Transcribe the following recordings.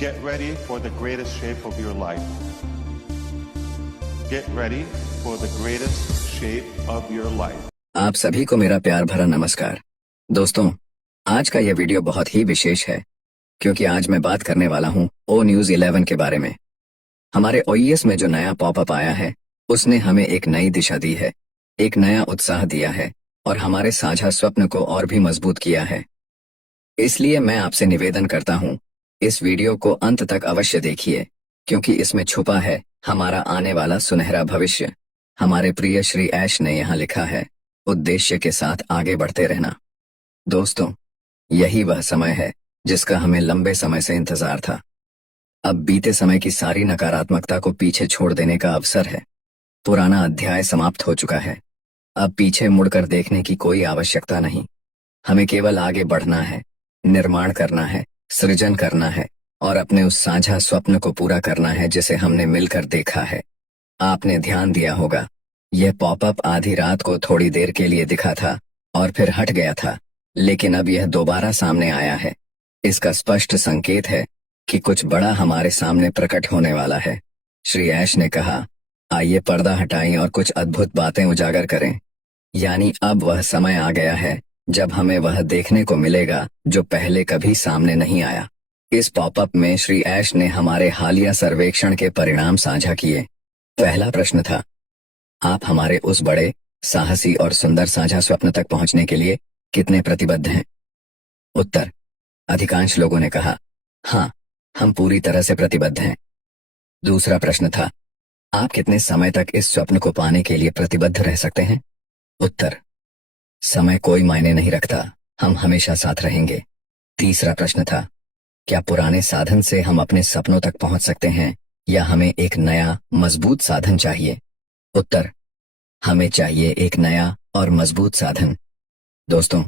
Get ready for the greatest shape of your life. Get ready for the greatest shape of your life. आप सभी को मेरा प्यार भरा नमस्कार। दोस्तों, आज का यह वीडियो बहुत ही विशेष है क्योंकि आज मैं बात करने वाला हूं ओ न्यूज 11 के बारे में। हमारे ओईएस में जो नया पॉपअप आया है उसने हमें एक नई दिशा दी है, एक नया उत्साह दिया है और हमारे साझा स्वप्न को और भी मजबूत किया है। इसलिए मैं आपसे निवेदन करता हूं, इस वीडियो को अंत तक अवश्य देखिए क्योंकि इसमें छुपा है हमारा आने वाला सुनहरा भविष्य। हमारे प्रिय श्री ऐश ने यहाँ लिखा है, उद्देश्य के साथ आगे बढ़ते रहना। दोस्तों, यही वह समय है जिसका हमें लंबे समय से इंतजार था। अब बीते समय की सारी नकारात्मकता को पीछे छोड़ देने का अवसर है। पुराना अध्याय समाप्त हो चुका है। अब पीछे मुड़कर देखने की कोई आवश्यकता नहीं। हमें केवल आगे बढ़ना है, निर्माण करना है, सृजन करना है और अपने उस साझा स्वप्न को पूरा करना है जिसे हमने मिलकर देखा है। आपने ध्यान दिया होगा, यह पॉपअप आधी रात को थोड़ी देर के लिए दिखा था और फिर हट गया था, लेकिन अब यह दोबारा सामने आया है। इसका स्पष्ट संकेत है कि कुछ बड़ा हमारे सामने प्रकट होने वाला है। श्री ऐश ने कहा, आइए पर्दा हटाएं और कुछ अद्भुत बातें उजागर करें। यानी अब वह समय आ गया है जब हमें वह देखने को मिलेगा जो पहले कभी सामने नहीं आया। इस पॉपअप में श्री ऐश ने हमारे हालिया सर्वेक्षण के परिणाम साझा किए। पहला प्रश्न था, आप हमारे उस बड़े, साहसी और सुंदर साझा स्वप्न तक पहुंचने के लिए कितने प्रतिबद्ध हैं? उत्तर, अधिकांश लोगों ने कहा, हाँ, हम पूरी तरह से प्रतिबद्ध हैं। दूसरा प्रश्न था, आप कितने समय तक इस स्वप्न को पाने के लिए प्रतिबद्ध रह सकते हैं? उत्तर, समय कोई मायने नहीं रखता, हम हमेशा साथ रहेंगे। तीसरा प्रश्न था, क्या पुराने साधन से हम अपने सपनों तक पहुंच सकते हैं या हमें एक नया मजबूत साधन चाहिए? उत्तर, हमें चाहिए एक नया और मजबूत साधन। दोस्तों,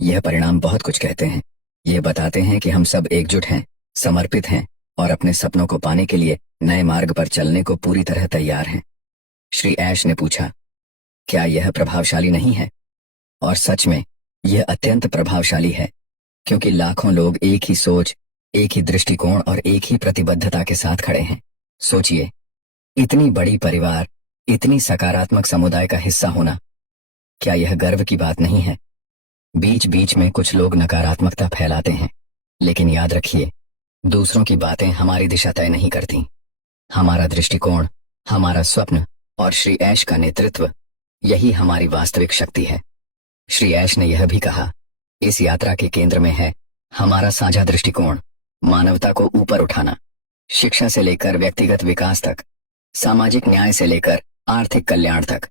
यह परिणाम बहुत कुछ कहते हैं। ये बताते हैं कि हम सब एकजुट हैं, समर्पित हैं और अपने सपनों को पाने के लिए नए मार्ग पर चलने को पूरी तरह तैयार हैं। श्री ऐश ने पूछा, क्या यह प्रभावशाली नहीं है? और सच में यह अत्यंत प्रभावशाली है क्योंकि लाखों लोग एक ही सोच, एक ही दृष्टिकोण और एक ही प्रतिबद्धता के साथ खड़े हैं। सोचिए, इतनी बड़ी परिवार, इतनी सकारात्मक समुदाय का हिस्सा होना, क्या यह गर्व की बात नहीं है? बीच बीच में कुछ लोग नकारात्मकता फैलाते हैं, लेकिन याद रखिए, दूसरों की बातें हमारी दिशा तय नहीं करती। हमारा दृष्टिकोण, हमारा स्वप्न और श्री ऐश का नेतृत्व, यही हमारी वास्तविक शक्ति है। श्री ऐश ने यह भी कहा, इस यात्रा के केंद्र में है हमारा साझा दृष्टिकोण, मानवता को ऊपर उठाना, शिक्षा से लेकर व्यक्तिगत विकास तक, सामाजिक न्याय से लेकर आर्थिक कल्याण तक,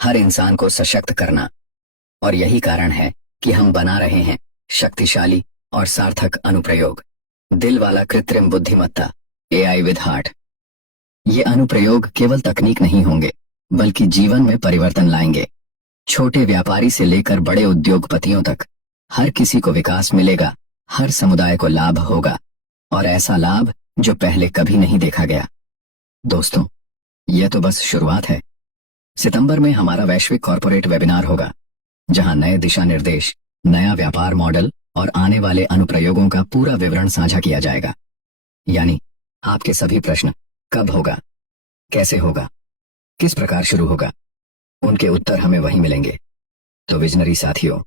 हर इंसान को सशक्त करना। और यही कारण है कि हम बना रहे हैं शक्तिशाली और सार्थक अनुप्रयोग, दिल वाला कृत्रिम बुद्धिमत्ता, AI विद हार्ट। ये अनुप्रयोग केवल तकनीक नहीं होंगे, बल्कि जीवन में परिवर्तन लाएंगे। छोटे व्यापारी से लेकर बड़े उद्योगपतियों तक हर किसी को विकास मिलेगा, हर समुदाय को लाभ होगा और ऐसा लाभ जो पहले कभी नहीं देखा गया। दोस्तों, यह तो बस शुरुआत है। सितंबर में हमारा वैश्विक कॉर्पोरेट वेबिनार होगा जहां नए दिशा निर्देश, नया व्यापार मॉडल और आने वाले अनुप्रयोगों का पूरा विवरण साझा किया जाएगा। यानी आपके सभी प्रश्न, कब होगा, कैसे होगा, किस प्रकार शुरू होगा, उनके उत्तर हमें वहीं मिलेंगे। तो विजनरी साथियों,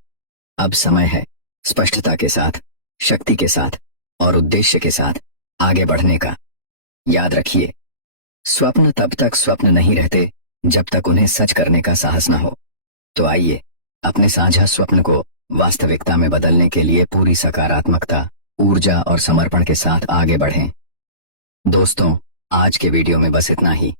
अब समय है स्पष्टता के साथ, शक्ति के साथ और उद्देश्य के साथ आगे बढ़ने का। याद रखिए, स्वप्न तब तक स्वप्न नहीं रहते जब तक उन्हें सच करने का साहस न हो। तो आइए अपने साझा स्वप्न को वास्तविकता में बदलने के लिए पूरी सकारात्मकता, ऊर्जा और समर्पण के साथ आगे बढ़ें। दोस्तों, आज के वीडियो में बस इतना ही।